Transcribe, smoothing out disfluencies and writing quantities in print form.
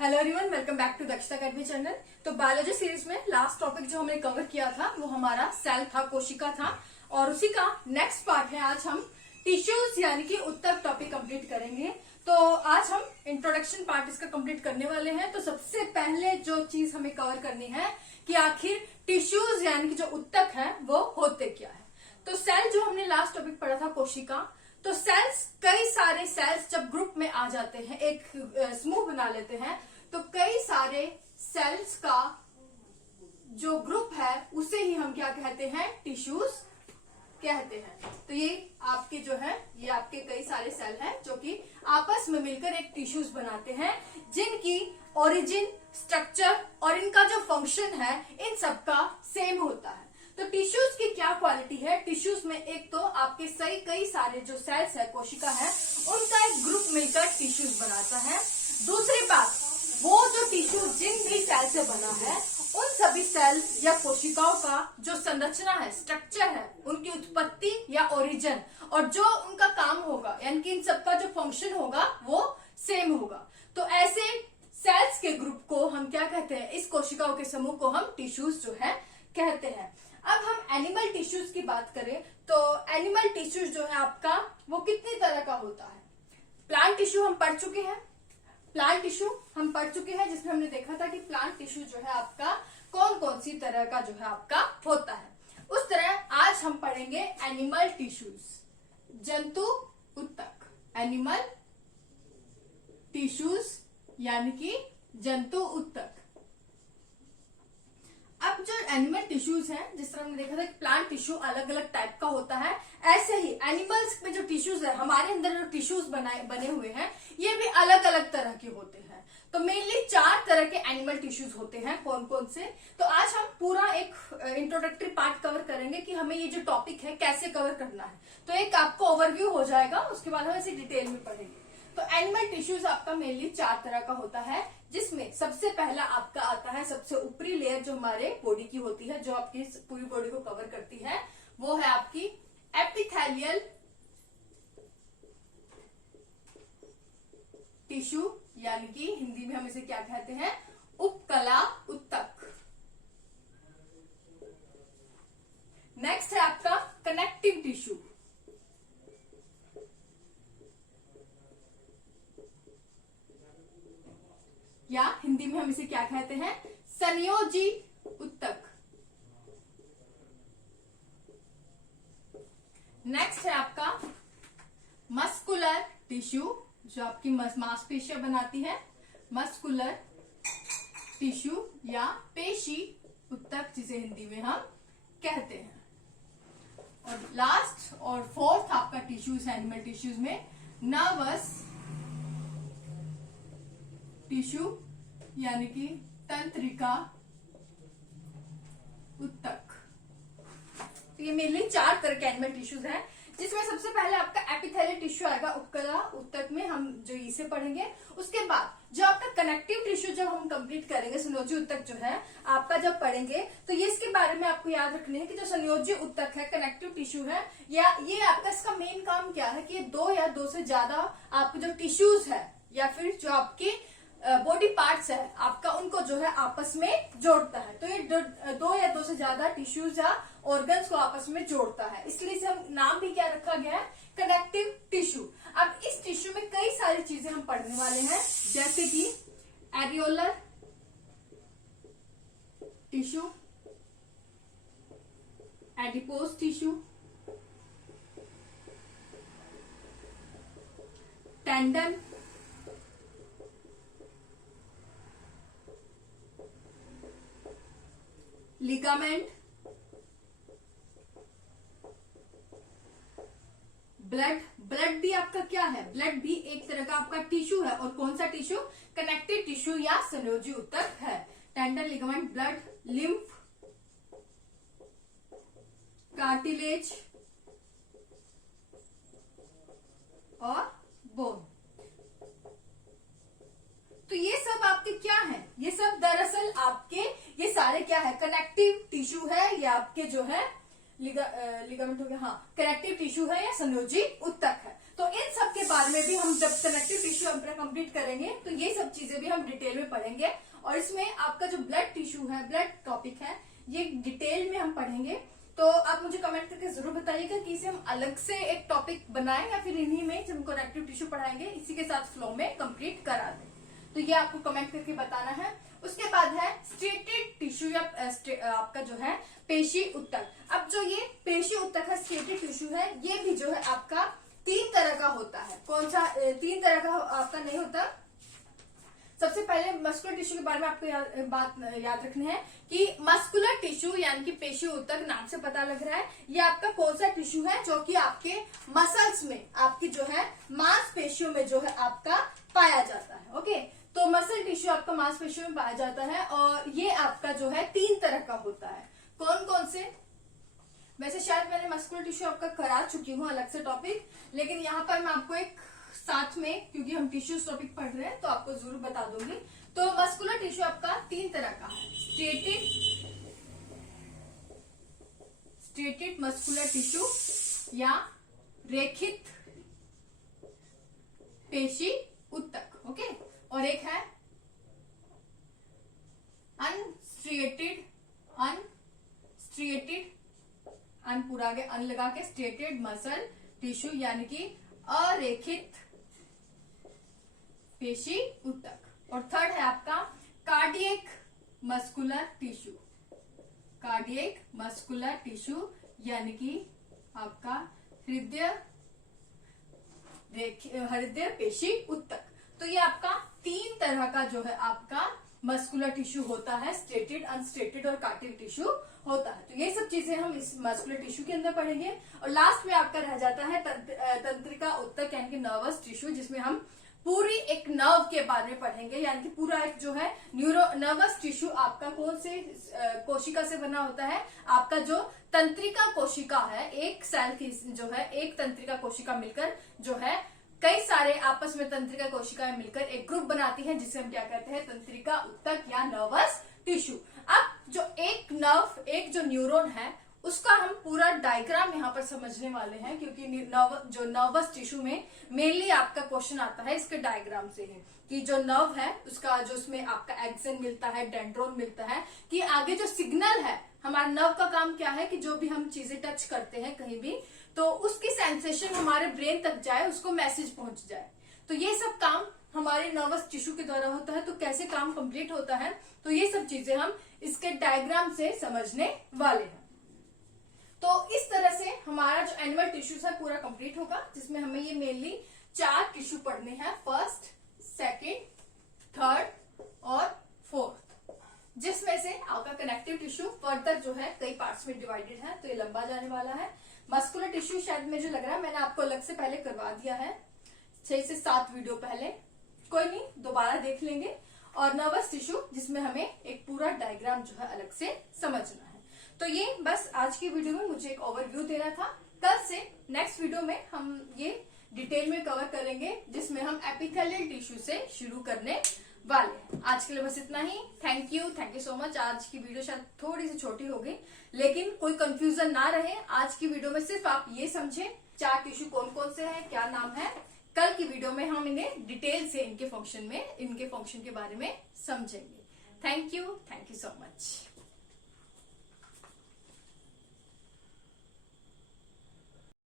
Hello everyone, welcome back to Dakshata academy channel. तो biology series में last topic जो हमने कवर किया था वो हमारा सेल था, कोशिका था, और उसी का नेक्स्ट पार्ट है। आज हम टिश्यूज यानी कि उत्तक टॉपिक कंप्लीट करेंगे। तो आज हम इंट्रोडक्शन पार्ट इसका कंप्लीट करने वाले हैं। तो सबसे पहले जो चीज हमें कवर करनी है कि आखिर टिश्यूज यानी कि जो उत्तक है वो होते क्या है। तो सेल जो हमने लास्ट टॉपिक पढ़ा था कोशिका, तो सेल्स, कई सारे सेल्स जब ग्रुप में आ जाते हैं, एक समूह बना लेते हैं, तो कई सारे सेल्स का जो ग्रुप है उसे ही हम क्या कहते हैं, टिश्यूज कहते हैं। तो ये आपके जो है, ये आपके कई सारे सेल हैं जो कि आपस में मिलकर एक टिश्यूज बनाते हैं, जिनकी ओरिजिन, स्ट्रक्चर और इनका जो फंक्शन है इन सबका सेम होता है। तो टिश्यूज की क्या क्वालिटी है, टिश्यूज में एक तो आपके सही कई सारे जो सेल्स है, कोशिका है, उनका एक ग्रुप मिलकर टिश्यूज बनाता है। दूसरी बात, वो जो टिश्यू जिन भी सेल से बना है उन सभी सेल या कोशिकाओं का जो संरचना है, स्ट्रक्चर है, उनकी उत्पत्ति या ओरिजिन और जो उनका काम होगा यानी कि इन सबका जो फंक्शन होगा वो सेम होगा। तो ऐसे सेल्स के ग्रुप को हम क्या कहते हैं, इस कोशिकाओं के समूह को हम टिश्यूज जो है कहते हैं। अब हम एनिमल टिश्यूज की बात करें तो एनिमल टिश्यूज जो है आपका वो कितनी तरह का होता है। प्लांट टिश्यू हम पढ़ चुके हैं, जिसमें हमने देखा था कि प्लांट टिश्यू जो है आपका कौन कौन सी तरह का जो है आपका होता है। उस तरह आज हम पढ़ेंगे एनिमल टिश्यूज, जंतु उत्तक। एनिमल टिश्यूज यानी कि जंतु उत्तक। अब जो एनिमल टिश्यूज हैं, जिस तरह हमने देखा था कि प्लांट टिश्यू अलग अलग टाइप का होता है, ऐसे ही एनिमल्स में जो टिश्यूज है, हमारे अंदर जो टिश्यूज बने हुए हैं, ये भी अलग अलग तरह के होते हैं। तो मेनली 4 तरह के एनिमल टिश्यूज होते हैं। कौन कौन से, तो आज हम पूरा एक इंट्रोडक्टरी पार्ट कवर करेंगे कि हमें ये जो टॉपिक है कैसे कवर करना है। तो एक आपको ओवरव्यू हो जाएगा, उसके बाद हम इसे डिटेल में पढ़ेंगे। तो एनिमल टिश्यूज आपका मेनली 4 तरह का होता है, जिसमें सबसे पहला आपका आता है, सबसे ऊपरी लेयर जो हमारे बॉडी की होती है, जो आपकी पूरी बॉडी को कवर करती है, वो है आपकी एपिथेलियल टिश्यू यानी कि हिंदी में हम इसे क्या कहते हैं, उपकला उत्तक। नेक्स्ट है आपका कनेक्टिव टिश्यू, या हिंदी में हम इसे क्या कहते हैं, संयोजी उत्तक। नेक्स्ट है आपका मस्कुलर टिश्यू, जो आपकी मांसपेशियां बनाती है, मस्कुलर टिश्यू या पेशी उत्तक, जिसे हिंदी में हम कहते हैं। और लास्ट और फोर्थ आपका टिश्यूज है एनिमल टिश्यूज में, नर्वस टिश्यू यानी कि तंत्रिका उत्तक। तो ये मेनली 4 तरह के एनिमल टिश्यूज हैं, जिसमें सबसे पहले आपका एपिथेलियल टिश्यू आएगा उपकला उत्तक में, हम जो इसे पढ़ेंगे। उसके बाद जो आपका कनेक्टिव टिश्यू जब हम कंप्लीट करेंगे, संयोजी उत्तक जो है आपका जब पढ़ेंगे, तो ये इसके बारे में आपको याद रखना है कि जो संयोजी उत्तक है, कनेक्टिव टिश्यू है, या ये आपका इसका मेन काम क्या है कि 2 या 2 से ज्यादा आपके जो टिश्यूज है या फिर जो आपकी बॉडी पार्ट्स है आपका, उनको जो है आपस में जोड़ता है। तो ये 2 या 2 से ज्यादा टिश्यूज या ऑर्गन्स को आपस में जोड़ता है, इसलिए इसे हम नाम भी क्या रखा गया है, कनेक्टिव टिश्यू। अब इस टिश्यू में कई सारी चीजें हम पढ़ने वाले हैं, जैसे कि areolar tissue, adipose tissue, tendon, ligament, blood भी आपका क्या है, ब्लड भी एक तरह का आपका टिश्यू है। और कौन सा टिश्यू, कनेक्टिव टिश्यू या संयोजी उत्तक है। Tendon, ligament, blood, lymph, cartilage और बोन। तो ये सब आपके क्या है, ये सब दरअसल आपके ये सारे क्या है, कनेक्टिव टिश्यू है, या आपके जो है लिगामेंट हो गया, हाँ, कनेक्टिव टिश्यू है या संयोजी उत्तक है। तो इन सब के बारे में भी हम जब कनेक्टिव टिश्यू अपना कंप्लीट करेंगे तो ये सब चीजें भी हम डिटेल में पढ़ेंगे। और इसमें आपका जो ब्लड टिश्यू है, ब्लड टॉपिक है, ये डिटेल में हम पढ़ेंगे। तो आप मुझे कमेंट करके जरूर बताइएगा कि इसे हम अलग से एक टॉपिक बनाएं या फिर इन्हीं में जब कनेक्टिव टिश्यू पढ़ाएंगे इसी के साथ फ्लो में कंप्लीट करा दें। तो ये आपको कमेंट करके बताना है। उसके बाद है स्टेटेड टिश्यू या आपका जो है पेशी उत्तक। अब जो ये पेशी उत्तक है, स्टेटेड टिश्यू है, ये भी जो है आपका 3 तरह का होता है। कौन सा 3 तरह का आपका नहीं होता? सबसे पहले मस्कुलर टिश्यू के बारे में आपको बात याद रखनी है कि मस्कुलर टिश्यू यानी कि पेशी उत्तक, नाम से पता लग रहा है ये आपका कौन सा टिश्यू है जो कि आपके मसल्स में, आपकी जो है मांसपेशियों में जो है आपका पाया जाता है। ओके, तो मसल टिश्यू आपका मांसपेशियों में पाया जाता है और ये आपका जो है 3 तरह का होता है। कौन कौन से? वैसे शायद मैंने मस्कुलर टिश्यू आपका करा चुकी हूँ अलग से टॉपिक, लेकिन यहाँ पर मैं आपको एक साथ में, क्योंकि हम टिश्यूज टॉपिक पढ़ रहे हैं तो आपको जरूर बता दूंगी। तो मस्कुलर टिश्यू आपका 3 तरह का है। स्टेटेड मस्कुलर टिश्यू या रेखित पेशी उत्तक। ओके, और एक है अनस्ट्रिएटेड, अन पूरा आगे अन लगा के स्टेटेड मसल टिश्यू यानी कि अरेखित पेशी उत्तक। और थर्ड है आपका cardiac muscular tissue, cardiac muscular tissue यानी कि आपका हृदय पेशी उत्तक। तो ये आपका 3 तरह का जो है आपका मस्कुलर टिश्यू होता है, स्टेटेड, अनस्टेटेड और कार्डियक टिश्यू होता है। तो ये सब चीजें हम इस मस्कुलर टिश्यू के अंदर पढ़ेंगे। और लास्ट में आपका रह जाता है तंत्रिका उत्तक यानी कि नर्वस टिश्यू, जिसमें हम पूरी एक नर्व के बारे में पढ़ेंगे, यानी कि पूरा एक जो है नर्वस टिश्यू आपका कौन से कोशिका से बना होता है? आपका जो तंत्रिका कोशिका है, एक सेल की जो है एक तंत्रिका कोशिका मिलकर जो है कई सारे आपस में तंत्रिका कोशिकाएं मिलकर एक ग्रुप बनाती हैं, जिसे हम क्या कहते हैं? तंत्रिका उत्तक या नर्वस टिश्यू। अब जो एक नर्व, एक जो न्यूरॉन है, उसका हम पूरा डायग्राम यहाँ पर समझने वाले हैं, क्योंकि जो नर्वस टिश्यू में मेनली आपका क्वेश्चन आता है इसके डायग्राम से है कि जो नर्व है उसका जो उसमें आपका एक्सन मिलता है, डेंड्रोन मिलता है, कि आगे जो सिग्नल है, हमारे नर्व का काम क्या है कि जो भी हम चीजें टच करते हैं कहीं भी, तो उसकी सेंसेशन हमारे ब्रेन तक जाए, उसको मैसेज पहुंच जाए। तो ये सब काम हमारे नर्वस टिश्यू के द्वारा होता है। तो कैसे काम कंप्लीट होता है, तो ये सब चीजें हम इसके डायग्राम से समझने वाले हैं। तो इस तरह से हमारा जो एनिमल टिश्यूज है पूरा कंप्लीट होगा, जिसमें हमें ये मेनली 4 टिश्यू पढ़ने हैं, फर्स्ट, सेकेंड, थर्ड और फोर्थ, जिसमें से आपका कनेक्टिव टिश्यू फर्दर जो है कई पार्ट्स में डिवाइडेड है, तो ये लंबा जाने वाला है। मस्कुलर टिश्यू शायद मुझे लग रहा है मैंने आपको अलग से पहले करवा दिया है, 6 से 7 वीडियो पहले, कोई नहीं, दोबारा देख लेंगे। और नर्वस टिश्यू, जिसमें हमें एक पूरा डायग्राम जो है अलग से समझना है। तो ये बस आज की वीडियो में मुझे एक ओवरव्यू देना था। कल से नेक्स्ट वीडियो में हम ये डिटेल में कवर करेंगे, जिसमें हम एपिथेलियल टिश्यू से शुरू करने वाले हैं। आज के लिए बस इतना ही। Thank you so much. आज की वीडियो शायद थोड़ी सी छोटी हो गई, लेकिन कोई कंफ्यूजन ना रहे। आज की वीडियो में सिर्फ आप ये समझे 4 टिश्यू कौन कौन से हैं, क्या नाम है। कल की वीडियो में हम इन्हें डिटेल से इनके फंक्शन के बारे में समझेंगे। Thank you so much.